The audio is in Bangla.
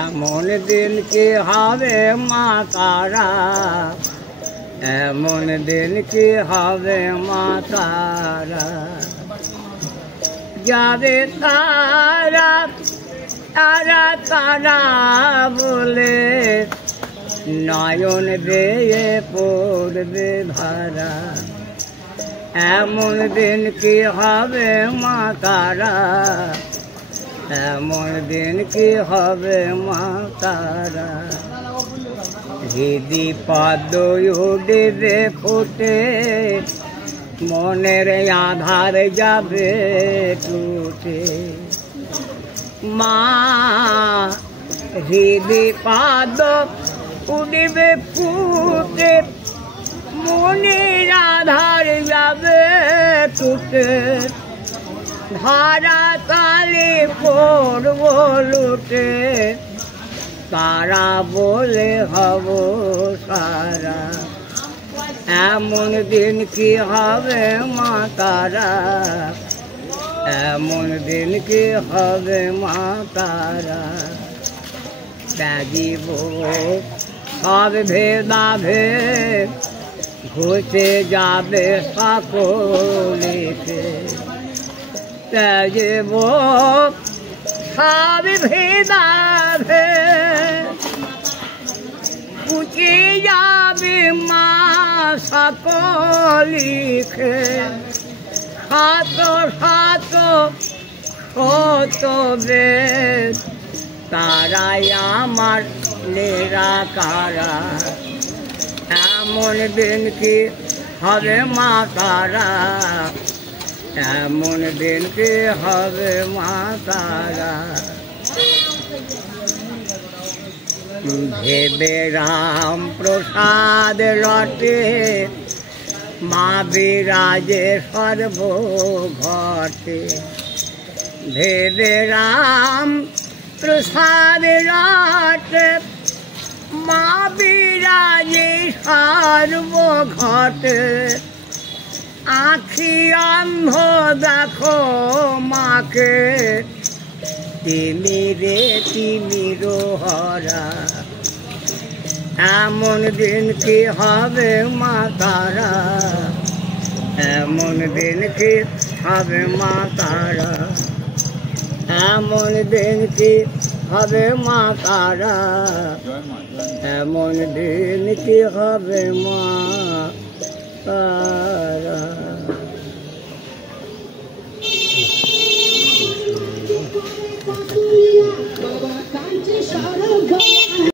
এমন দিন কি হবে মা তারা, এমন দিন কি হবে মা তারা, যাবে তারা তারা তারা বলে নয়ন বেয়ে পড়বে ভারা। এমন দিন কি হবে মা তারা, এমন দিন কি হবে মা তারা। হৃদি পদ্ম উঠবে ফুটে, মনের আধার যাবে টুটে। মা হৃদি পদ্ম উঠবে ফুটে, মনের আধার যাবে টুটে। ধারা তালে পড়ব লুটে, তারা বলে হব সারা। এমন দিন কি হবে মা তারা, এমন দিন কি হবে মা তারা। ত্যাগিব সব ভেদাভেদ, ঘুচে যাবে সকলেতে। ত্যাগিব সব ভেদাভেদ, ঘুচে যাবে মা সকলিকে। শত শত শত বেদ, তারাই আমার নিরাকারা। এমন দিন কি হবে মা তারা, এমন দিন কি হবে মা তারা। ভেবে রাম প্রসাদ লটে, মা বিরাজে সর্বঘটে। ভেবে রাম প্রসাদ লটে, মা বিরাজে সর্বঘটে। আখি অন্ধ দেখো মাকে, তিমিরে তিমির হরা। এমন দিন কি হবে মা তারা, এমন দিন কি হবে মা তারা। এমন দিন কি হবে মা তারা, এমন দিন কি হবে মা তারা।